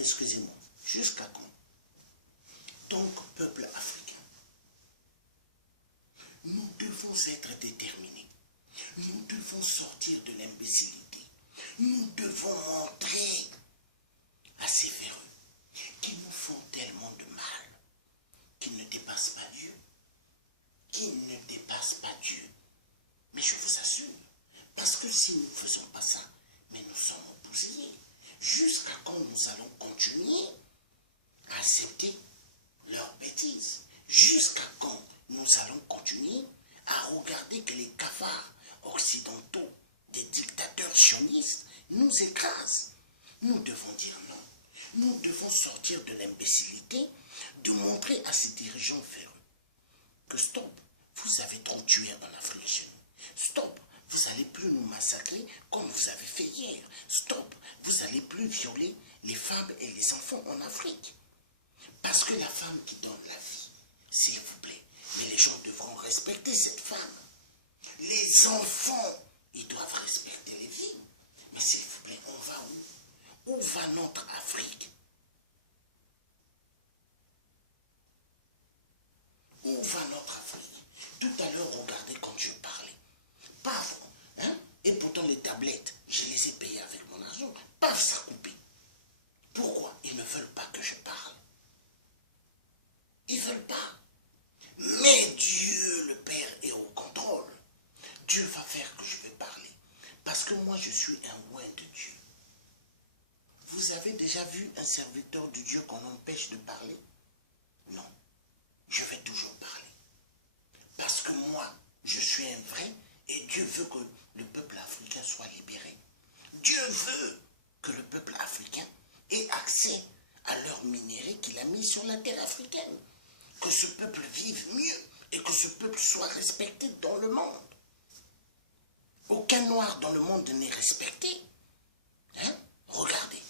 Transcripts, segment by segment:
Excusez-moi, jusqu'à quand? Donc, peuple africain, nous devons être déterminés. Nous devons sortir de l'imbécilité. Nous devons montrer à ces véreux qui nous font tellement de mal, qu'ils ne dépassent pas Dieu. Qu'ils ne dépassent pas Dieu. Mais je vous assure, parce que si nous ne faisons pas ça, mais nous sommes bousillés. Jusqu'à quand nous allons continuer à accepter leurs bêtises? Jusqu'à quand nous allons continuer à regarder que les cafards occidentaux des dictateurs sionistes nous écrasent? Nous devons dire non. Nous devons sortir de l'imbécilité, de montrer à ces dirigeants véreux que stop, vous avez trop tué en Afrique chez nous. Stop, vous n'allez plus nous massacrer comme vous avez fait hier. Stop, vous n'allez plus violer les femmes et les enfants en Afrique. Parce que la femme qui donne la vie, s'il vous plaît, mais les gens devront respecter cette femme. Les enfants, ils doivent respecter les vies. Mais s'il vous plaît, on va où? Où va notre Afrique? Où va notre Afrique? Tout à l'heure, regardez quand je parlais. Paf, hein? Et pourtant les tablettes, je les ai payées avec mon argent. Paf, ça a coupé. Pourquoi? Ils ne veulent pas que je parle. Ils ne veulent pas. Mais Dieu, le Père, est au contrôle. Dieu va faire que je vais parler. Parce que moi, je suis un oint de Dieu. Vous avez déjà vu un serviteur de Dieu qu'on empêche de parler? Non. Je vais toujours parler. Parce que moi, je suis un vrai et Dieu veut que le peuple africain soit libéré. Dieu veut que le peuple africain ait accès à leurs minéraux qu'il a mis sur la terre africaine. Que ce peuple vive mieux et que ce peuple soit respecté dans le monde. Aucun noir dans le monde n'est respecté. Hein? Regardez,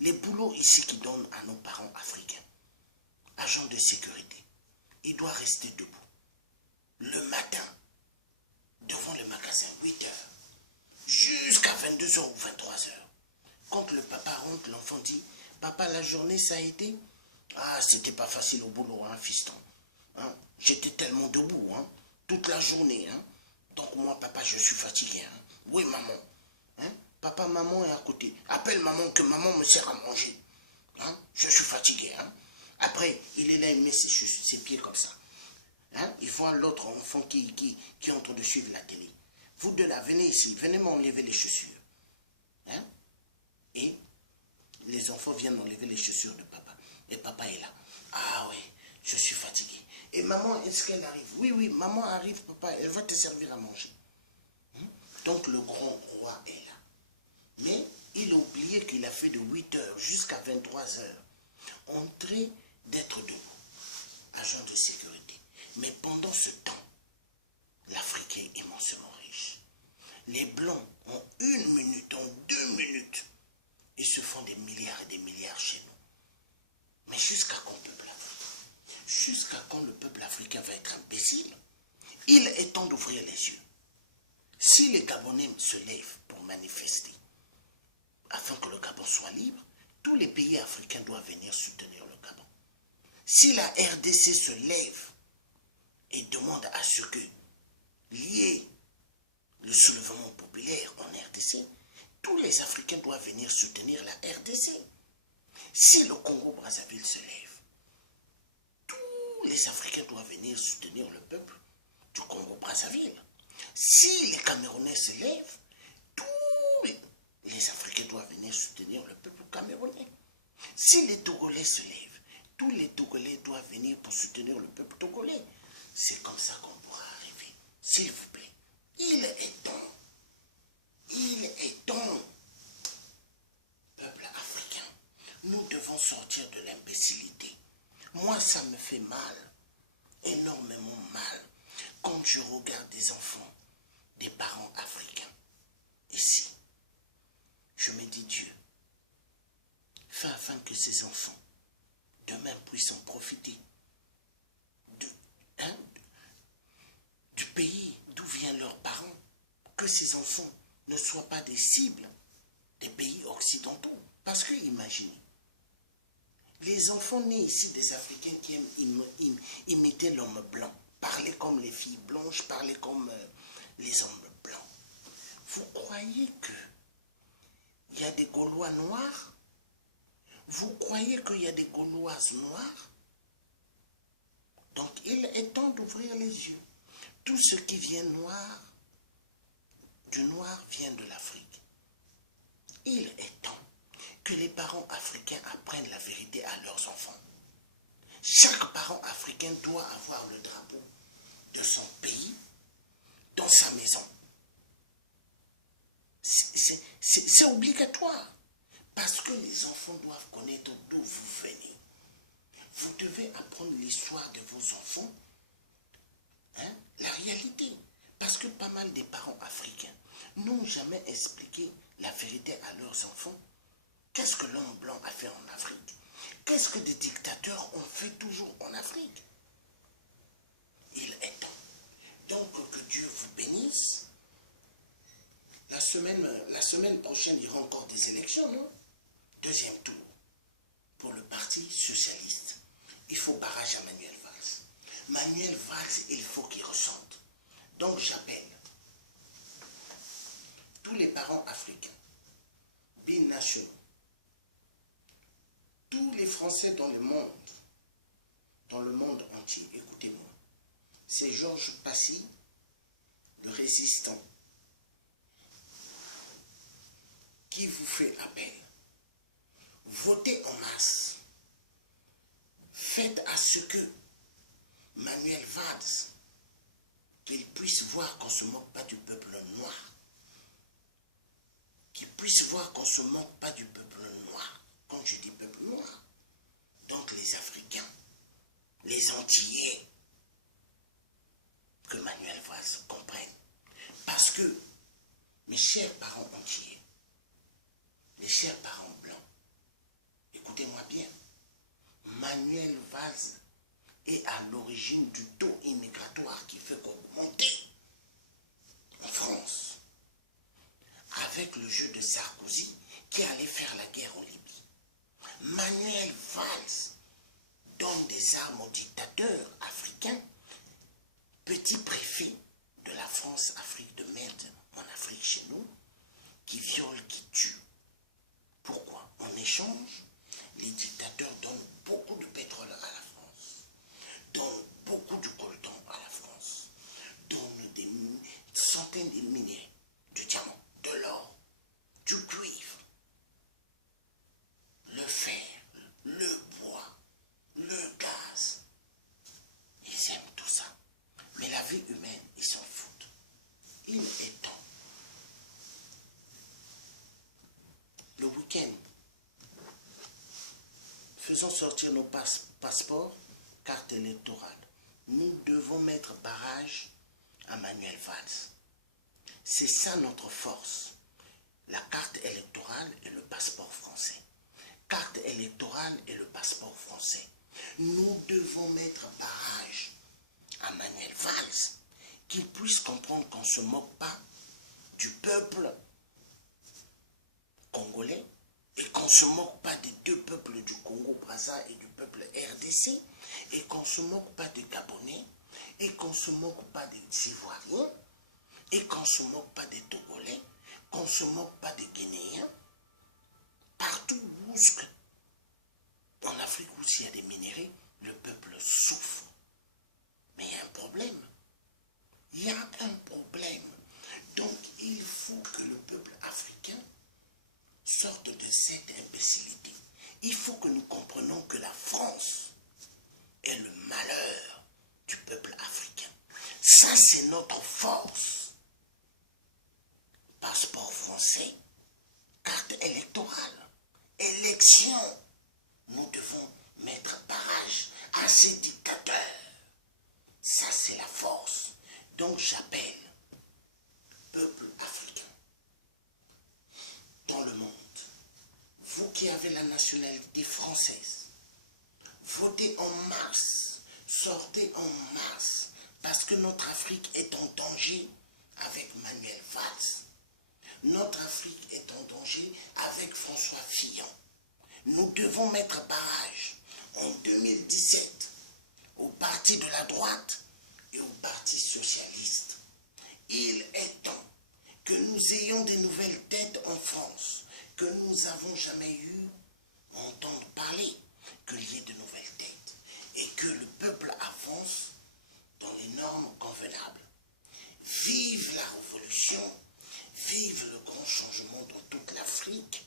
les boulots ici qui donnent à nos parents africains, agents de sécurité, il doit rester debout. Le matin, devant le magasin, 8 heures, jusqu'à 22 heures ou 23 heures. Quand le papa rentre, l'enfant dit, papa, la journée, ça a été? Ah, c'était pas facile au boulot, hein, fiston. Hein? J'étais tellement debout, hein, toute la journée. Hein? Donc moi, papa, je suis fatigué. Hein? Oui, maman. Hein? Papa, maman est à côté. Appelle maman, que maman me sert à manger. Hein? Je suis fatigué. Hein? Après, il est là, il met ses pieds comme ça. Hein? Il voit l'autre enfant qui est en train de suivre la télé. Vous deux là, venez ici, venez m'enlever les chaussures. Hein? Et les enfants viennent enlever les chaussures de papa. Et papa est là. Ah oui, je suis fatigué. Et maman, est-ce qu'elle arrive? Oui, oui, maman arrive, papa, elle va te servir à manger. Donc le grand roi est là. Mais il a oublié qu'il a fait de 8 heures jusqu'à 23 heures. Entrer d'être debout. Agent de sécurité. Mais pendant ce temps, l'Africain est immensément riche. Les Blancs, en 1 minute, en 2 minutes, ils se font des milliards et des milliards chez nous. Mais jusqu'à quand, peuple africain? Jusqu'à quand le peuple africain va être imbécile? Il est temps d'ouvrir les yeux. Si les Gabonais se lèvent pour manifester, afin que le Gabon soit libre, tous les pays africains doivent venir soutenir le Gabon. Si la RDC se lève et demande à ce que lier le soulèvement populaire en RDC, tous les Africains doivent venir soutenir la RDC. Si le Congo-Brazzaville se lève, tous les Africains doivent venir soutenir le peuple du Congo-Brazzaville. Si les Camerounais se lèvent, tous les Africains doivent venir soutenir le peuple camerounais. Si les Togolais se lèvent, tous les Togolais doivent venir pour soutenir le peuple togolais. C'est comme ça qu'on pourra arriver. S'il vous plaît, il est temps. Il est temps. Peuple africain, nous devons sortir de l'imbécilité. Moi, ça me fait mal, énormément mal, quand je regarde des enfants, des parents africains. Ici, je me dis, Dieu, fais afin que ces enfants, demain, puissent en profiter du pays d'où viennent leurs parents, que ces enfants ne soient pas des cibles des pays occidentaux. Parce que, imaginez, Les enfants nés ici des Africains qui aiment imiter l'homme blanc, parler comme les filles blanches, parler comme les hommes blancs. Vous croyez qu'il y a des Gaulois noirs? Vous croyez qu'il y a des Gauloises noires? Donc il est temps d'ouvrir les yeux. Tout ce qui vient noir, du noir vient de l'Afrique. Il est temps que les parents africains apprennent la vérité à leurs enfants. Chaque parent africain doit avoir le drapeau de son pays dans sa maison. C'est obligatoire. Parce que les enfants doivent connaître d'où vous venez. Vous devez apprendre l'histoire de vos enfants, hein, la réalité. Parce que pas mal des parents africains n'ont jamais expliqué la vérité à leurs enfants. Qu'est-ce que l'homme blanc a fait en Afrique? Qu'est-ce que des dictateurs ont fait toujours en Afrique? Il est temps. Donc que Dieu vous bénisse. La semaine prochaine, il y aura encore des élections, non? Deuxième tour pour le Parti socialiste. Il faut barrage à Manuel Valls. Manuel Valls, il faut qu'il ressente. Donc j'appelle tous les parents africains, binationaux, tous les Français dans le monde entier. Écoutez-moi. C'est Georges Passy, le résistant, qui vous fait appel. Votez en masse. Faites à ce que Manuel Valls, qu'il puisse voir qu'on ne se moque pas du peuple noir. Qu'il puisse voir qu'on ne se moque pas du peuple noir. Quand je dis peuple noir, donc les Africains, les Antillais, que Manuel Valls comprenne. Parce que, mes chers parents antillais, les chers parents blancs, écoutez-moi bien, Manuel Valls est à l'origine du taux immigratoire qui fait qu'augmenter en France, avec le jeu de Sarkozy qui allait faire la guerre en Libye. Manuel Valls donne des armes aux dictateurs africains, petit préfet de la France, Afrique de merde, en Afrique chez nous, qui viole, qui tue. Pourquoi? En échange, les dictateurs donnent beaucoup de pétrole à la France, donnent beaucoup de coltan à la France, donnent des centaines de minéraux, du diamant, de l'or, du cuivre, le fer, le bois, le gaz. Ils aiment tout ça. Mais la vie humaine, ils s'en foutent. Il est temps. Le week-end, faisons sortir nos passeports, carte électorale. Nous devons mettre barrage à Manuel Valls. C'est ça notre force. La carte électorale et le passeport français. Carte électorale et le passeport français. Nous devons mettre barrage à Manuel Valls, qu'il puisse comprendre qu'on ne se moque pas du peuple congolais et qu'on ne se moque pas des deux peuples du Congo-Brazza et du peuple RDC et qu'on ne se moque pas des Gabonais et qu'on ne se moque pas des Ivoiriens et qu'on ne se moque pas des Togolais, qu'on ne se moque pas des Guinéens. Partout où en Afrique où il y a des minéraux, le peuple souffre. Mais il y a un problème. Il y a un problème. Donc il faut que le peuple africain sorte de cette imbécilité. Il faut que nous comprenions que la France est le malheur du peuple africain. Ça, c'est notre force. Passeport français, carte électorale, élection. Nous devons mettre barrage à ces dictateurs. Ça, c'est la force. Donc, j'appelle peuple africain dans le monde. Vous qui avez la nationalité française, votez en masse, sortez en masse, parce que notre Afrique est en danger avec Manuel Valls. Notre Afrique est en danger avec François Fillon. nous devons mettre barrage en 2017 au parti de la droite et au parti socialiste. Il est temps que nous ayons des nouvelles têtes en France, que nous n'avons jamais eu à entendre parler, qu'il y ait de nouvelles têtes et que le peuple avance dans les normes convenables. Vive la révolution, vive le grand changement dans toute l'Afrique,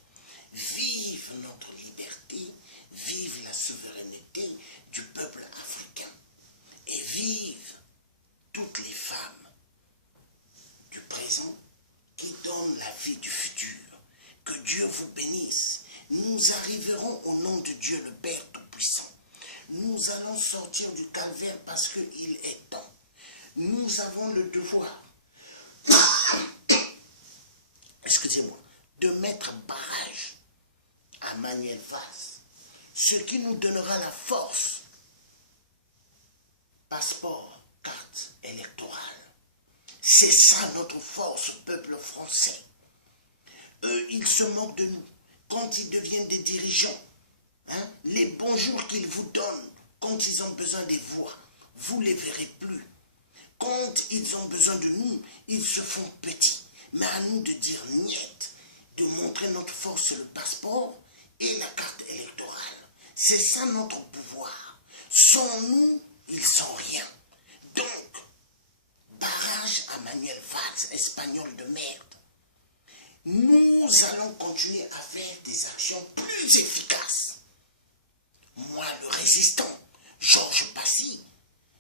vive notre liberté, vive la souveraineté du peuple africain et vive toutes les femmes du présent qui donnent la vie du futur. Que Dieu vous bénisse. Nous arriverons au nom de Dieu le Père Tout-Puissant. Nous allons sortir du calvaire parce qu'il est temps. Nous avons le devoir, excusez-moi, de mettre barrage à Manuel Valls, ce qui nous donnera la force. Passeport, carte électorale. C'est ça notre force, peuple français. Eux, ils se moquent de nous quand ils deviennent des dirigeants. Hein? Les bonjours qu'ils vous donnent quand ils ont besoin des voix, vous ne les verrez plus. Quand ils ont besoin de nous, ils se font petits. Mais à nous de dire niet, de montrer notre force sur le passeport et la carte électorale. C'est ça notre pouvoir. Sans nous, ils sont rien. Donc, barrage à Manuel Valls, espagnol de merde. Nous allons continuer à faire des actions plus efficaces. Moi, le résistant, Georges Passy,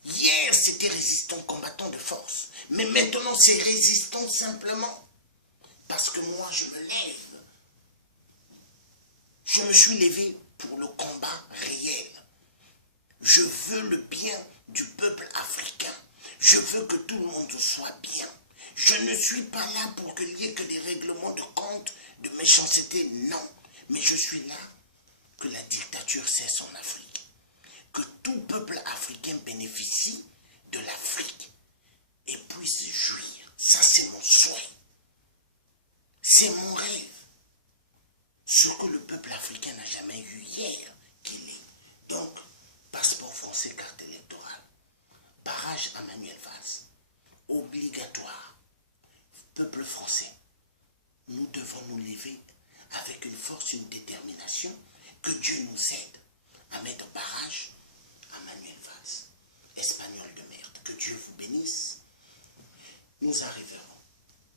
hier c'était résistant combattant de force, mais maintenant c'est résistant simplement. Parce que moi je me lève. Je me suis levé pour le combat réel. Je veux le bien du peuple africain. Je veux que tout le monde soit bien. Je ne suis pas là pour qu'il y ait que des règlements de compte, de méchanceté, non. Mais je suis là que la dictature cesse en Afrique. Que tout peuple africain bénéficie de l'Afrique et puisse jouir. Ça, c'est mon souhait. C'est mon rêve. Ce que le peuple africain n'a jamais eu hier, qu'il est. Donc, passeport français, carte électorale. Barrage à Manuel Valls. Obligatoire. Peuple français, nous devons nous lever avec une force, une détermination, que Dieu nous aide à mettre barrage à Manuel Valls, espagnol de merde. Que Dieu vous bénisse. Nous arriverons.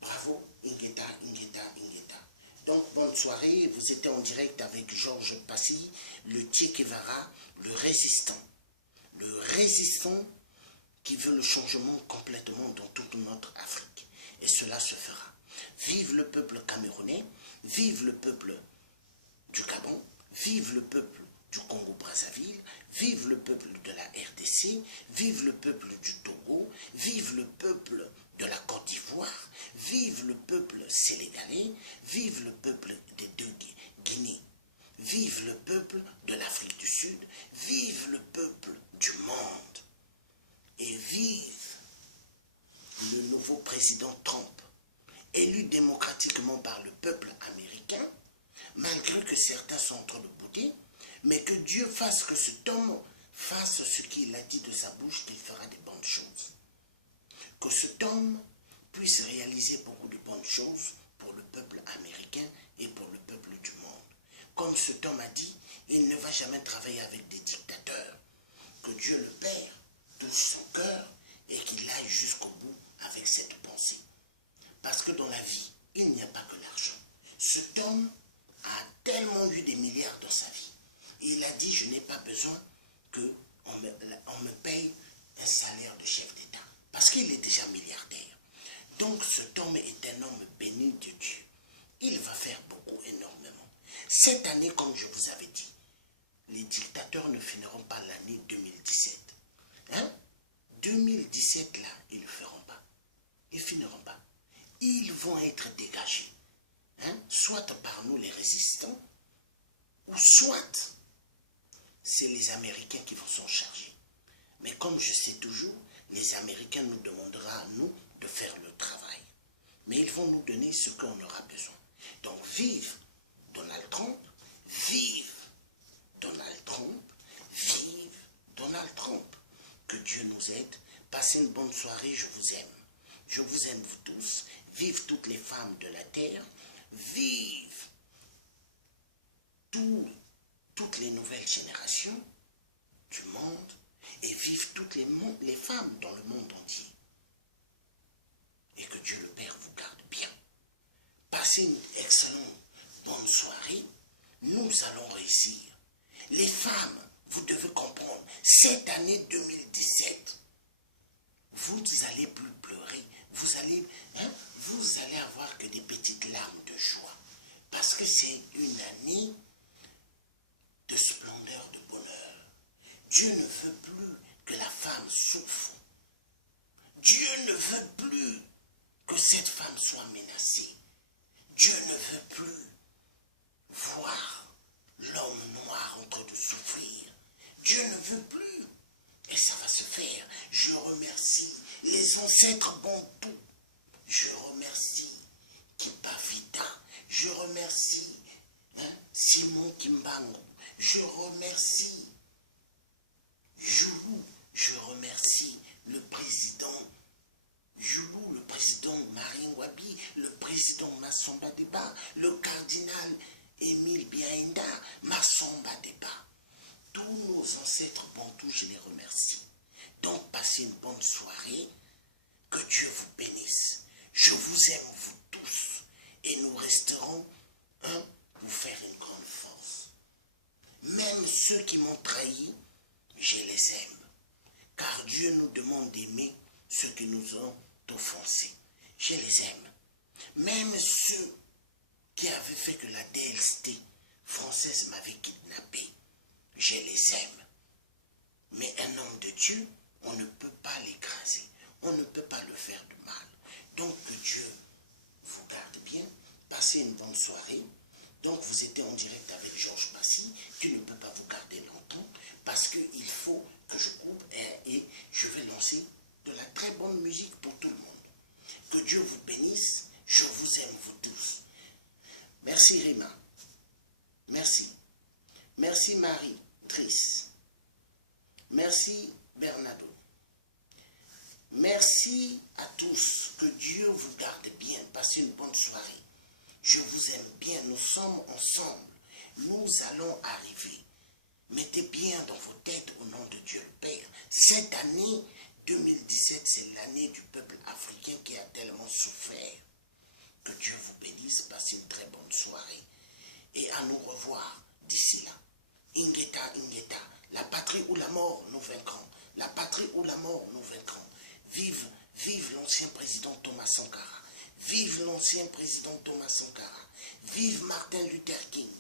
Bravo, Ingeta, Ingeta, Ingeta. Donc, bonne soirée. Vous étiez en direct avec Georges Passy, le Che Guevara, le résistant. Le résistant qui veut le changement complètement dans toute notre Afrique. Et cela se fera. Vive le peuple camerounais, vive le peuple du Gabon, vive le peuple du Congo-Brazzaville, vive le peuple de la RDC, vive le peuple du Togo, vive le peuple de la Côte d'Ivoire, vive le peuple sénégalais, vive le peuple des deux Guinées, vive le peuple de l'Afrique du Sud, vive le peuple du monde et vive le nouveau président Trump, élu démocratiquement par le peuple américain, malgré que certains sont en train de bouder, mais que Dieu fasse que cet homme fasse ce qu'il a dit de sa bouche, qu'il fera des bonnes choses. Que cet homme puisse réaliser beaucoup de bonnes choses pour le peuple américain et pour le peuple du monde. Comme cet homme a dit, il ne va jamais travailler avec des dictateurs. Que Dieu le Père touche son cœur et qu'il aille jusqu'au bout avec cette pensée. Parce que dans la vie, il n'y a pas que l'argent. Cet homme a tellement eu des milliards dans sa vie. Il a dit, je n'ai pas besoin qu'on me paye un salaire de chef d'État. Parce qu'il est déjà milliardaire. Donc cet homme est un homme béni de Dieu. Il va faire beaucoup, énormément. Cette année, comme je vous avais dit, les dictateurs ne finiront pas l'année 2017. Hein? 2017, là, ils ne le feront pas. Ils ne finiront pas. Ils vont être dégagés. Hein? Soit par nous, les résistants, ou soit c'est les Américains qui vont s'en charger. Mais comme je sais toujours, les Américains nous demanderont à nous de faire le travail. Mais ils vont nous donner ce qu'on aura besoin. Donc vive Donald Trump, vive Passez une bonne soirée, je vous aime. Je vous aime vous tous. Vive toutes les femmes de la terre. Vive toutes les nouvelles générations du monde. Et vive toutes les femmes dans le monde entier. Et que Dieu le Père vous garde bien. Passez une excellente bonne soirée. Nous allons réussir. Les femmes, vous devez comprendre, cette année 2017, vous n'allez plus pleurer. Vous allez avoir que des petites larmes de joie. Parce que c'est une année de splendeur, de bonheur. Dieu ne veut plus que la femme souffre. Dieu ne veut plus que cette femme soit menacée. Dieu ne veut plus voir l'homme noir en train de souffrir. Dieu ne veut plus. Et ça va se faire. Je remercie les ancêtres bantous. Je remercie Kipavita. Je remercie Simon Kimbangu. Je remercie Joulou. Je remercie le président Joulou, le président Marine Wabi, le président Massamba Deba, le cardinal Émile Biaenda, Massamba Deba. Tous nos ancêtres bantous, je les remercie. Donc, passez une bonne soirée. Que Dieu vous bénisse. Je vous aime, vous tous. Et nous resterons vous faire une grande force. Même ceux qui m'ont trahi, je les aime. Car Dieu nous demande d'aimer ceux qui nous ont offensés. Je les aime. Même ceux qui avaient fait que la DLST française m'avait kidnappé, je les aime. Mais un homme de Dieu, on ne peut pas l'écraser. On ne peut pas le faire de mal. Donc que Dieu vous garde bien. Passez une bonne soirée. Donc vous étiez en direct avec Georges Passy. Tu ne peux pas vous garder longtemps parce qu'il faut que je coupe et je vais lancer de la très bonne musique pour tout le monde. Que Dieu vous bénisse. Je vous aime vous tous. Merci Rima. Merci. Merci Marie, Trice. Merci Bernardo. Merci à tous. Que Dieu vous garde bien. Passez une bonne soirée. Je vous aime bien. Nous sommes ensemble. Nous allons arriver. Mettez bien dans vos têtes au nom de Dieu le Père. Cette année 2017, c'est l'année du peuple africain qui a tellement souffert. Que Dieu vous bénisse. Passez une très bonne soirée. Et à nous revoir d'ici là. Ingeta, Ingeta. La patrie ou la mort, nous vaincrons. La patrie ou la mort, nous vaincrons. Vive, vive l'ancien président Thomas Sankara. Vive l'ancien président Thomas Sankara. Vive Martin Luther King.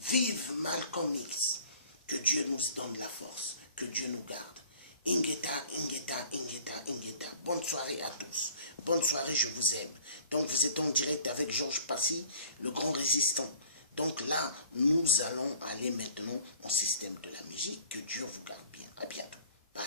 Vive Malcolm X. Que Dieu nous donne la force. Que Dieu nous garde. Ingeta, Ingeta, Ingeta, Ingeta. Bonne soirée à tous. Bonne soirée, je vous aime. Donc vous êtes en direct avec Georges Passy, le grand résistant. Donc là, nous allons aller maintenant au système de la musique. Que Dieu vous garde bien. À bientôt. Bye.